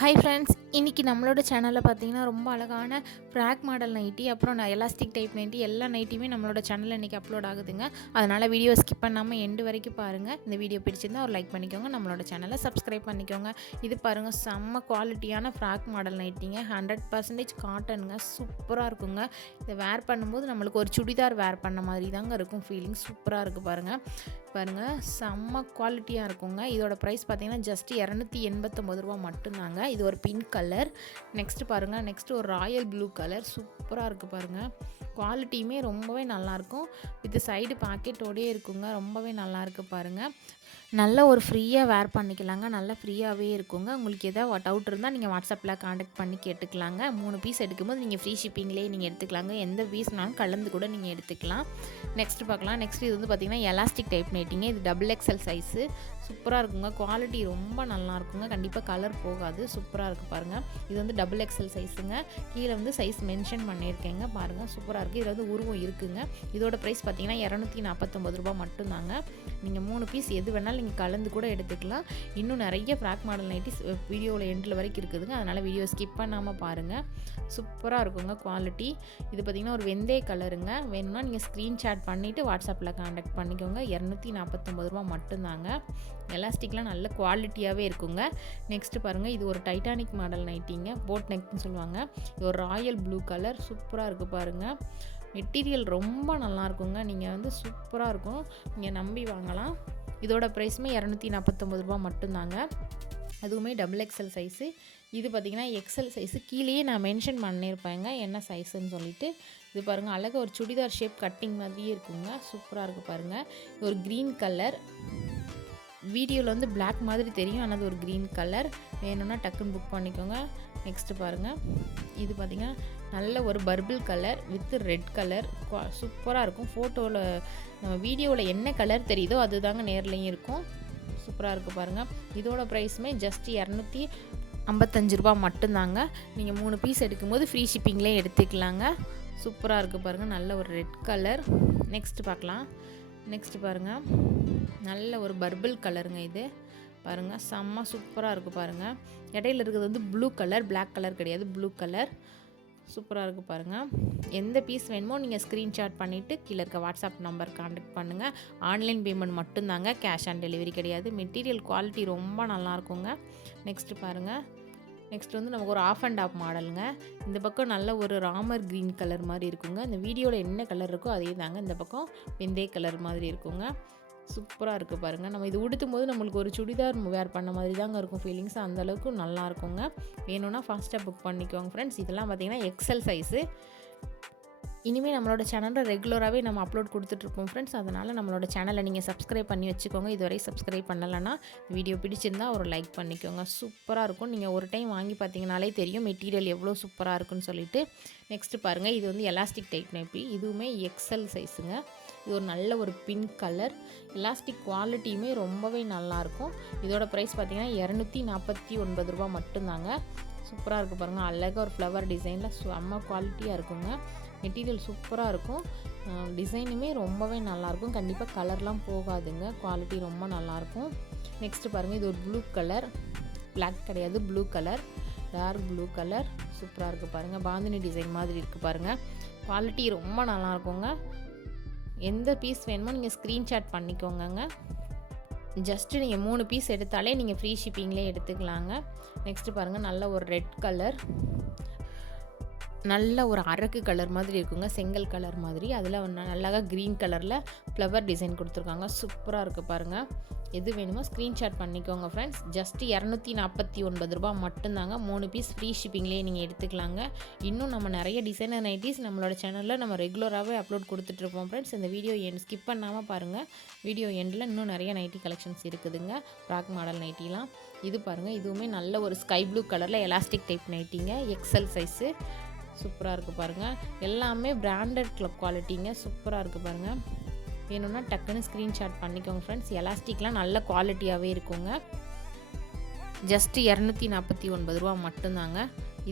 Hi friends, இன்றைக்கி நம்மளோட சேனலில் பார்த்தீங்கன்னா ரொம்ப அழகான ஃப்ராக் மாடல் நைட்டி, அப்புறம் எலாஸ்டிக் டைப் நைட்டி, எல்லா நைட்டியுமே நம்மளோட சேனலில் இன்றைக்கி அப்லோட் ஆகுதுங்க. அதனால் வீடியோ ஸ்கிப் பண்ணாமல் எண்டு வரைக்கும் பாருங்கள். இந்த வீடியோ பிடிச்சிருந்தால் ஒரு லைக் பண்ணிக்கோங்க, நம்மளோட சேனலை சப்ஸ்கிரைப் பண்ணிக்கோங்க. இது பாருங்கள், செம்ம குவாலிட்டியான ஃப்ராக் மாடல் நைட்டிங்க, 100% காட்டனுங்க, சூப்பராக இருக்குங்க. இதை வேர் பண்ணும்போது நம்மளுக்கு ஒரு சுடிதார் வேர் பண்ண மாதிரி தாங்க இருக்கும் ஃபீலிங். சூப்பராக இருக்குது பாருங்கள், செம்ம குவாலிட்டியாக இருக்குங்க. இதோட ப்ரைஸ் பார்த்தீங்கன்னா ஜஸ்ட் ரூ. 289 மட்டும்தாங்க. இது ஒரு பிங்க் கலர். நெக்ஸ்ட்டு பாருங்கள், நெக்ஸ்ட்டு ஒரு ராயல் ப்ளூ கலர். சூப்பராக இருக்குது பாருங்கள். குவாலிட்டியுமே ரொம்பவே நல்லாயிருக்கும். வித் சைடு பாக்கெட்டோடையே இருக்குங்க. ரொம்பவே நல்லாயிருக்கு பாருங்கள். நல்ல ஒரு ஃப்ரீயாக வேர் பண்ணிக்கலாங்க. நல்லா ஃப்ரீயாகவே இருக்குங்க. உங்களுக்கு எதாவது டவுட் இருந்தால் நீங்கள் வாட்ஸ்அப்பில் காண்டாக்ட் பண்ணி கேட்டுக்கலாங்க. 3 பீஸ் எடுக்கும்போது நீங்கள் ஃப்ரீ ஷிப்பிங்லேயே நீங்கள் எடுத்துக்கலாங்க. எந்த பீஸ்னாலும் கலந்து கூட நீங்கள் எடுத்துக்கலாம். நெக்ஸ்ட்டு பார்க்கலாம். நெக்ஸ்ட் இது வந்து பார்த்திங்கன்னா எலாஸ்டிக் டைப் நைட்டிங்க. இது XXL சைஸு. சூப்பராக இருக்குங்க. குவாலிட்டி ரொம்ப நல்லாயிருக்குங்க. கண்டிப்பாக கலர் போகாது. சூப்பராக இருக்குது பாருங்கள். இது வந்து XXL சைஸுங்க. கீழே வந்து சைஸ் மென்ஷன் பண்ணியிருக்கேங்க பாருங்கள். சூப்பராக இருக்குது. இதில் வந்து உருவம் இருக்குங்க. இதோட ப்ரைஸ் பார்த்தீங்கன்னா ரூ. 249 மட்டும்தாங்க. நீங்கள் 3 பீஸ் எது வேணாலும் நீங்கள் கலந்து கூட எடுத்துக்கலாம். இன்னும் நிறைய ஃப்ராக் மாடல் நைட்டிஸ் வீடியோவில் எண்டில் வரைக்கும் இருக்குதுங்க. அதனால் வீடியோ ஸ்கிப் பண்ணாமல் பாருங்கள். சூப்பராக இருக்குங்க குவாலிட்டி. இது பார்த்திங்கன்னா ஒரு வெந்தய கலருங்க. வேணும்னா நீங்கள் ஸ்க்ரீன்ஷாட் பண்ணிவிட்டு வாட்ஸ்அப்பில் காண்டாக்ட் பண்ணிக்கோங்க. ரூ. 249 மட்டும்தாங்க. எலாஸ்டிக்லாம் நல்ல குவாலிட்டியாகவே இருக்குங்க. நெக்ஸ்ட்டு பாருங்கள், இது ஒரு டைட்டானிக் மாடல் நைட்டிங்க. போட் நெக்னு சொல்லுவாங்க. இது ஒரு ராயல் ப்ளூ கலர். சூப்பராக இருக்குது பாருங்கள். மெட்டீரியல் ரொம்ப நல்லாயிருக்குங்க. நீங்கள் வந்து சூப்பராக இருக்கும். நீங்கள் நம்பி வாங்கலாம். இதோட ப்ரைஸுமே ரூ. 249 மட்டும்தாங்க. அதுவுமே XXL சைஸு. இது பார்த்திங்கன்னா எக்ஸல் சைஸு. கீழேயே நான் மென்ஷன் பண்ணியிருப்பேங்க என்ன சைஸுன்னு சொல்லிட்டு. இது பாருங்கள், அழகாக ஒரு சுடிதார் ஷேப் கட்டிங் மாதிரியே இருக்குங்க. சூப்பராக இருக்குது பாருங்கள். ஒரு க்ரீன் கலர். வீடியோவில் வந்து பிளாக் மாதிரி தெரியும், ஆனால் அது ஒரு க்ரீன் கலர். வேணும்னா டக்குன்னு புக் பண்ணிக்கோங்க. நெக்ஸ்ட்டு பாருங்கள், இது பார்த்திங்கன்னா நல்ல ஒரு purple colour with red colour. சூப்பராக இருக்கும். ஃபோட்டோவில் நம்ம வீடியோவில் என்ன கலர் தெரியுதோ அது தாங்க நேர்லையும் இருக்கும். சூப்பராக இருக்குது பாருங்கள். இதோட ப்ரைஸுமே ஜஸ்ட் ரூ. 255 மட்டும்தாங்க. நீங்கள் 3 பீஸ் எடுக்கும்போது ஃப்ரீ ஷிப்பிங்லேயே எடுத்துக்கலாங்க. சூப்பராக இருக்குது பாருங்கள். நல்ல ஒரு ரெட் கலர். நெக்ஸ்ட்டு பார்க்கலாம். நெக்ஸ்ட்டு பாருங்கள், நல்ல ஒரு பர்பிள் கலருங்க. இது பாருங்கள், செம்ம சூப்பராக இருக்குது பாருங்கள். இடையில இருக்கிறது வந்து ப்ளூ கலர், பிளாக் கலர் கிடையாது, ப்ளூ கலர். சூப்பராக இருக்குது பாருங்கள். எந்த பீஸ் வேணுமோ நீங்கள் ஸ்க்ரீன்ஷாட் பண்ணிவிட்டு கீழே இருக்க வாட்ஸ்அப் நம்பர் காண்டாக்ட் பண்ணுங்கள். ஆன்லைன் பேமெண்ட் மட்டும்தாங்க, கேஷ் ஆன் டெலிவரி கிடையாது. மெட்டீரியல் குவாலிட்டி ரொம்ப நல்லாயிருக்குங்க. நெக்ஸ்ட்டு பாருங்கள், நெக்ஸ்ட் வந்து நமக்கு ஒரு ஆஃப் அண்ட் ஆஃப் மாடலுங்க. இந்த பக்கம் நல்ல ஒரு ராமர் க்ரீன் கலர் மாதிரி இருக்குங்க. இந்த வீடியோவில் என்ன கலர் இருக்கோ அதே தாங்க இந்த பக்கம் வெந்தய கலர் மாதிரி இருக்குங்க. சூப்பராக இருக்குது பாருங்கள். நம்ம இது உடுத்தும் போது நம்மளுக்கு ஒரு சுடிதார் வேர் பண்ண மாதிரி தாங்க இருக்கும் ஃபீலிங்ஸ். அந்தளவுக்கு நல்லா இருக்குங்க. வேணும்னா ஃபாஸ்ட்டாக புக் பண்ணிக்கோங்க ஃப்ரெண்ட்ஸ். இதெல்லாம் பார்த்திங்கன்னா XL சைஸு. இனிமேல் நம்மளோட சேனலில் ரெகுலராகவே நம்ம அப்லோட் கொடுத்துட்ருப்போம் ஃப்ரெண்ட்ஸ். அதனால் நம்மளோட சேனலை நீங்கள் சப்ஸ்கிரைப் பண்ணி வச்சுக்கோங்க. இதுவரை சப்ஸ்கிரைப் பண்ணலைன்னா வீடியோ பிடிச்சிருந்தா ஒரு லைக் பண்ணிக்கோங்க. சூப்பராக இருக்கும். நீங்கள் ஒரு டைம் வாங்கி பார்த்தீங்கனாலே தெரியும் மெட்டீரியல் எவ்வளோ சூப்பராக இருக்குன்னு சொல்லிட்டு. நெக்ஸ்ட்டு பாருங்கள், இது வந்து எலாஸ்டிக் டைப் நைட்டி. இதுவுமே XL சைஸுங்க. இது ஒரு நல்ல ஒரு பிங்க் கலர். எலாஸ்டிக் குவாலிட்டியுமே ரொம்பவே நல்லாயிருக்கும். இதோட ப்ரைஸ் பார்த்திங்கன்னா ரூ. 249 மட்டும்தாங்க. சூப்பராக இருக்குது பாருங்கள். அழகாக ஒரு ஃப்ளவர் டிசைனில் செம்ம குவாலிட்டியாக இருக்குங்க. மெட்டீரியல் சூப்பராக இருக்கும். டிசைனுமே ரொம்பவே நல்லாயிருக்கும். கண்டிப்பாக கலர்லாம் போகாதுங்க. குவாலிட்டி ரொம்ப நல்லாயிருக்கும். நெக்ஸ்ட்டு பாருங்கள், இது ஒரு ப்ளூ கலர். பிளாக் கிடையாது, blue colour, dark blue colour. சூப்பராக இருக்குது பாருங்கள். பாந்தினி டிசைன் மாதிரி இருக்குது பாருங்கள். குவாலிட்டி ரொம்ப நல்லாயிருக்குங்க. எந்த பீஸ் வேணுமோ நீங்கள் ஸ்க்ரீன்ஷாட் பண்ணிக்கோங்க. ஜஸ்ட்டு நீங்கள் 3 பீஸ் எடுத்தாலே நீங்கள் ஃப்ரீ ஷிப்பிங்லேயே எடுத்துக்கலாங்க. நெக்ஸ்ட்டு பாருங்கள், நல்ல ஒரு ரெட் கலர். நல்ல ஒரு அரக்கு கலர் மாதிரி இருக்குங்க, செங்கல் கலர் மாதிரி. அதில் நல்லா க்ரீன் கலரில் ஃப்ளவர் டிசைன் கொடுத்துருக்காங்க. சூப்பராக இருக்குது பாருங்கள். எது வேணுமோ ஸ்க்ரீன்ஷாட் பண்ணிக்கோங்க ஃப்ரெண்ட்ஸ். ஜஸ்ட் ரூ. 249 மட்டும்தாங்க. 3 பீஸ் ஃப்ரீ ஷிப்பிங்லேயே நீங்கள் எடுத்துக்கலாங்க. இன்னும் நம்ம நிறைய டிசைனர் நைட்டிஸ் நம்மளோட சேனலில் நம்ம ரெகுலராகவே அப்லோட் கொடுத்துட்ருப்போம் ஃப்ரெண்ட்ஸ். இந்த வீடியோ ஸ்கிப் பண்ணாமல் பாருங்கள். வீடியோ எண்டில் இன்னும் நிறைய நைட்டி கலெக்ஷன்ஸ் இருக்குதுங்க, ஃப்ராக் மாடல் நைட்டிலாம். இது பாருங்கள், இதுவுமே நல்ல ஒரு ஸ்கை ப்ளூ கலரில் எலாஸ்டிக் டைப் நைட்டிங்க. XL size. சூப்பராக இருக்குது பாருங்கள். எல்லாமே பிராண்டட் குவாலிட்டிங்க. சூப்பராக இருக்குது பாருங்கள். வேணும்னா டக்குன்னு ஸ்க்ரீன்ஷாட் பண்ணிக்கோங்க ஃப்ரெண்ட்ஸ். எலாஸ்டிக்லாம் நல்ல குவாலிட்டியாகவே இருக்குங்க. ஜஸ்ட் ரூ. 249 மட்டும்தாங்க.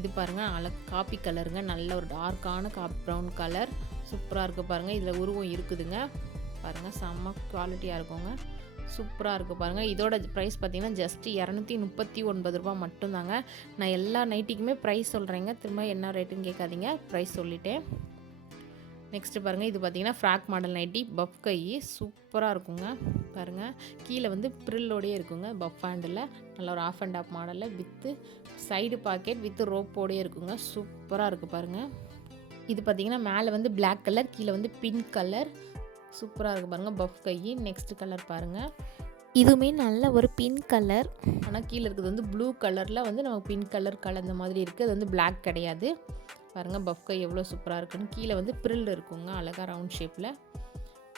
இது பாருங்கள், காப்பி கலருங்க. நல்ல ஒரு டார்க்கான காப்பி ப்ரௌன் கலர். சூப்பராக இருக்குது பாருங்கள். இதில் உருவம் இருக்குதுங்க பாருங்கள். செம்ம குவாலிட்டியாக இருக்குங்க. சூப்பராக இருக்குது பாருங்கள். இதோட ப்ரைஸ் பார்த்திங்கன்னா ஜஸ்ட்டு ₹239 மட்டும்தாங்க. நான் எல்லா நைட்டிக்குமே ப்ரைஸ் சொல்கிறேங்க, திரும்ப என்ன ரேட்டுன்னு கேட்காதீங்க, ப்ரைஸ் சொல்லிட்டேன். நெக்ஸ்ட்டு பாருங்கள், இது பார்த்திங்கன்னா ஃப்ராக் மாடல் நைட்டி, பஃப் கை, சூப்பராக இருக்குங்க. பாருங்கள், கீழே வந்து ப்ரில்லோடையே இருக்குங்க, பஃப் ஹேண்டில், நல்ல ஒரு ஆஃப் அண்ட் ஆஃப் மாடலில் வித்து சைடு பாக்கெட் வித்து ரோப்போடையே இருக்குங்க. சூப்பராக இருக்குது பாருங்கள். இது பார்த்திங்கன்னா மேலே வந்து பிளாக் கலர், கீழே வந்து பிங்க் கலர், சூப்பராக இருக்குது பாருங்கள். பஃப் கை. நெக்ஸ்ட் கலர் பாருங்கள், இதுவுமே நல்ல ஒரு பிங்க் கலர், ஆனால் கீழே இருக்கிறது வந்து ப்ளூ கலரில் வந்து நமக்கு பிங்க் கலர் கலந்த மாதிரி இருக்குது. அது வந்து பிளாக் கிடையாது. பாருங்கள் பஃப் கை எவ்வளோ சூப்பராக இருக்குன்னு. கீழே வந்து ப்ரில் இருக்குங்க, அழகாக ரவுண்ட் ஷேப்பில்,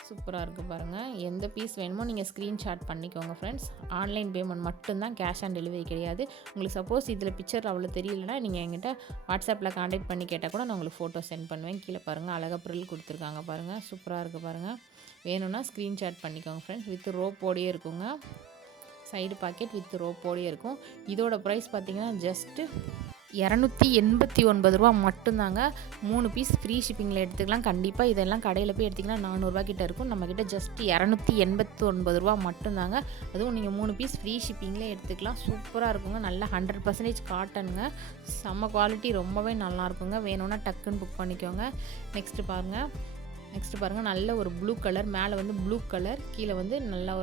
சூப்பராக இருக்குது பாருங்கள். எந்த பீஸ் வேணுமோ நீங்கள் ஸ்க்ரீன்ஷாட் பண்ணிக்கோங்க ஃப்ரெண்ட்ஸ். ஆன்லைன் பேமெண்ட் மட்டும்தான், கேஷ் ஆன் டெலிவரி கிடையாது. உங்களுக்கு சப்போஸ் இதில் பிக்சர் அவ்வளோ தெரியலனா நீங்கள் என்கிட்ட வாட்ஸ்அப்பில் காண்டாக்ட் பண்ணி கேட்டால் கூட நான் உங்களுக்கு ஃபோட்டோ சென்ட் பண்ணுவேன். கீழே பாருங்கள், அழகாக ப்ரில் கொடுத்துருக்காங்க பாருங்கள், சூப்பராக இருக்குது பாருங்கள். வேணும்னா ஸ்க்ரீன்ஷாட் பண்ணிக்கோங்க ஃப்ரெண்ட்ஸ். வித் ரோப்போடையே இருக்குங்க, சைடு பாக்கெட் வித் ரோப்போடையே இருக்கும். இதோட ப்ரைஸ் பார்த்திங்கன்னா ஜஸ்ட்டு ₹289 மட்டும்தாங்க. 3 பீஸ் ஃப்ரீ ஷிப்பிங்கில் எடுத்துக்கலாம். கண்டிப்பாக இதெல்லாம் கடையில் போய் எடுத்திங்கன்னா ₹400 கிட்ட இருக்கும். நம்மக்கிட்ட ஜஸ்ட் ₹289 மட்டும்தாங்க. அதுவும் நீங்கள் 3 பீஸ் ஃப்ரீ ஷிப்பிங்கில் எடுத்துக்கலாம். சூப்பராக இருக்குங்க, நல்லா 100% காட்டனுங்க, செம்ம குவாலிட்டி, ரொம்பவே நல்லாயிருக்குங்க. வேணும்னா டக்குன்னு புக் பண்ணிக்கோங்க. நெக்ஸ்ட்டு பாருங்கள், நல்ல ஒரு ப்ளூ கலர், மேலே வந்து ப்ளூ கலர், கீழே வந்து நல்ல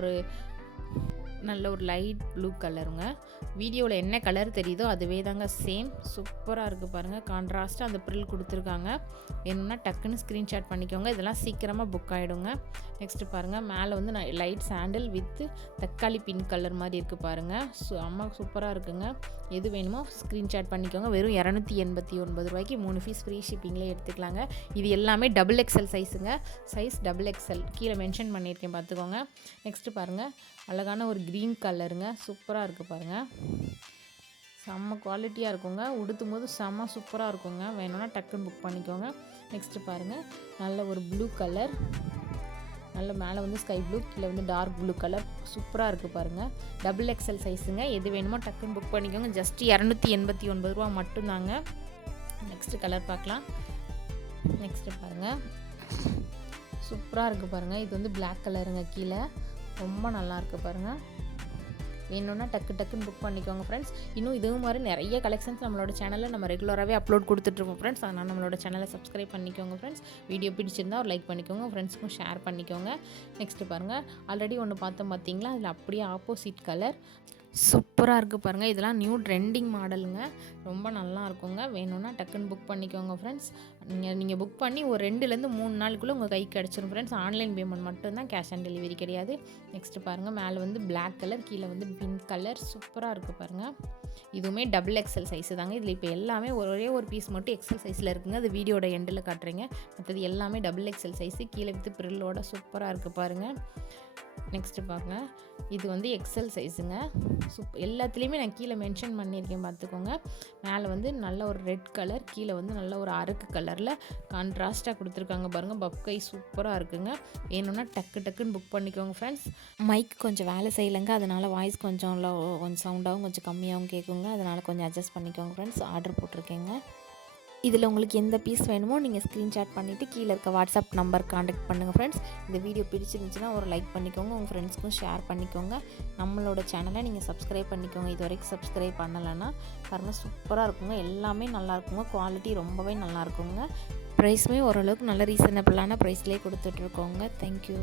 ஒரு லைட் ப்ளூ கலருங்க. வீடியோவில் என்ன கலர் தெரியுதோ அதுவே தாங்க சேம். சூப்பராக இருக்குது பாருங்கள், கான்ட்ராஸ்ட்டாக அந்த ப்ரில் கொடுத்துருக்காங்க. வேணும்னா டக்குன்னு ஸ்க்ரீன்ஷாட் பண்ணிக்கோங்க, இதெல்லாம் சீக்கிரமாக புக் ஆகிடுங்க. நெக்ஸ்ட்டு பாருங்கள், மேலே வந்து லைட் சாண்டில் வித்து தக்காளி பிங்க் கலர் மாதிரி இருக்குது பாருங்கள். அம்மா சூப்பராக இருக்குங்க. எது வேணுமோ ஸ்க்ரீன்ஷாட் பண்ணிக்கோங்க. வெறும் ₹289 3 பீஸ் ஃப்ரீ ஷிப்பிங்லேயே எடுத்துக்கலாங்க. இது எல்லாமே XXL சைஸுங்க, சைஸ் XXL கீழே மென்ஷன் பண்ணியிருக்கேன் பார்த்துக்கோங்க. நெக்ஸ்ட்டு பாருங்கள், அழகான ஒரு க்ரீன் கலருங்க, சூப்பராக இருக்குது பாருங்கள், செம்ம குவாலிட்டியாக இருக்குங்க. உடுத்தும் போது செம்ம சூப்பராக இருக்குங்க. வேணும்னா டக்குன்னு புக் பண்ணிக்கோங்க. நெக்ஸ்ட்டு பாருங்கள், நல்ல ஒரு ப்ளூ கலர், நல்ல மேலே வந்து ஸ்கை ப்ளூ, கீழே வந்து டார்க் ப்ளூ கலர், சூப்பராக இருக்குது பாருங்கள். XXL சைஸுங்க. எது வேணுமோ டக்குன்னு புக் பண்ணிக்கோங்க. ஜஸ்ட் ₹289 மட்டும்தாங்க. நெக்ஸ்ட்டு கலர் பார்க்கலாம். நெக்ஸ்ட்டு பாருங்கள், சூப்பராக இருக்குது பாருங்கள். இது வந்து பிளாக் கலருங்க, கீழே ரொம்ப நல்லாயிருக்கு பாருங்கள். வேணும்னா டக்குன்னு புக் பண்ணிக்கோங்க ஃப்ரெண்ட்ஸ். இன்னும் இது மாதிரி நிறைய கலெக்ஷன்ஸ் நம்மளோட சேனலில் நம்ம ரெகுலராகவே அப்லோட் கொடுத்துட்ருக்கோம் ஃப்ரெண்ட்ஸ். அதனால் நம்மளோட சேனலை சப்ஸ்கிரைப் பண்ணிக்கோங்க ஃப்ரெண்ட்ஸ். வீடியோ பிடிச்சிருந்தால் ஒரு லைக் பண்ணிக்கோங்க, ஃப்ரெண்ட்ஸ்க்கும் ஷேர் பண்ணிக்கோங்க. நெக்ஸ்ட்டு பாருங்கள், ஆல்ரெடி ஒன்று பார்த்தோம் பார்த்தீங்களா, அதில் அப்படியே ஆப்போசிட் கலர், சூப்பராக இருக்குது பாருங்கள். இதெல்லாம் நியூ ட்ரெண்டிங் மாடலுங்க, ரொம்ப நல்லா இருக்குங்க. வேணும்னா டக்குன்னு புக் பண்ணிக்கோங்க ஃப்ரெண்ட்ஸ். நீங்கள் புக் பண்ணி ஒரு 2-3 நாளுக்குள்ளே உங்கள் கைக்கு கிடச்சிரும் ஃப்ரெண்ட்ஸ். ஆன்லைன் பேமெண்ட் மட்டும்தான், கேஷ் ஆன் டெலிவரி கிடையாது. நெக்ஸ்ட்டு பாருங்கள், மேலே வந்து பிளாக் கலர், கீழே வந்து பிங்க் கலர், சூப்பராக இருக்குது பாருங்கள். இதுவுமே XXL சைஸு தாங்க. இதில் இப்போ எல்லாமே ஒரே ஒரு பீஸ் மட்டும் எக்ஸல் சைஸில் இருக்குங்க, அது வீடியோட எண்டில் காட்டுறேங்க. மற்றது எல்லாமே XXL சைஸு, கீழே வித்து ப்ரில்லோட சூப்பராக இருக்குது பாருங்கள். நெக்ஸ்ட்டு பாருங்கள், இது வந்து XL சைஸுங்க. எல்லாத்துலேயுமே நான் கீழே மென்ஷன் பண்ணியிருக்கேன் பார்த்துக்கோங்க. மேலே வந்து நல்ல ஒரு ரெட் கலர், கீழே வந்து நல்ல ஒரு அரக்கு கலரில் கான்ட்ராஸ்ட்டாக கொடுத்துருக்காங்க பாருங்கள். பஃப் கை சூப்பராக இருக்குங்க. வேணும்னா டக்குன்னு புக் பண்ணிக்கோங்க ஃப்ரெண்ட்ஸ். மைக் கொஞ்சம் வேலை செய்யலைங்க, அதனால் வாய்ஸ் கொஞ்சம் சவுண்டாகவும் கொஞ்சம் கம்மியாகவும் கேட்குங்க, அதனால் கொஞ்சம் அட்ஜஸ்ட் பண்ணிக்கோங்க ஃப்ரெண்ட்ஸ். ஆர்டர் போட்டிருக்கேங்க. இதில் உங்களுக்கு எந்த பீஸ் வேணுமோ நீங்கள் ஸ்க்ரீன்ஷாட் பண்ணிவிட்டு கீழே இருக்க வாட்ஸ்அப் நம்பர் காண்டாக்ட் பண்ணுங்கள் ஃப்ரெண்ட்ஸ். இந்த வீடியோ பிடிச்சிருந்துச்சுன்னா ஒரு லைக் பண்ணிக்கோங்க, உங்கள் ஃப்ரெண்ட்ஸ்க்கும் ஷேர் பண்ணிக்கோங்க. நம்மளோட சேனலை நீங்கள் சப்ஸ்கிரைப் பண்ணிக்கோங்க, இது வரைக்கும் சப்ஸ்கிரைப் பண்ணலைன்னா. பாருங்கள், சூப்பராக இருக்குங்க, எல்லாமே நல்லாயிருக்குங்க, குவாலிட்டி ரொம்பவே நல்லாயிருக்குங்க. ப்ரைஸுமே ஓரளவுக்கு நல்ல ரீசனபிளான ப்ரைஸ்லேயே கொடுத்துட்ருக்கோங்க. தேங்க்யூ.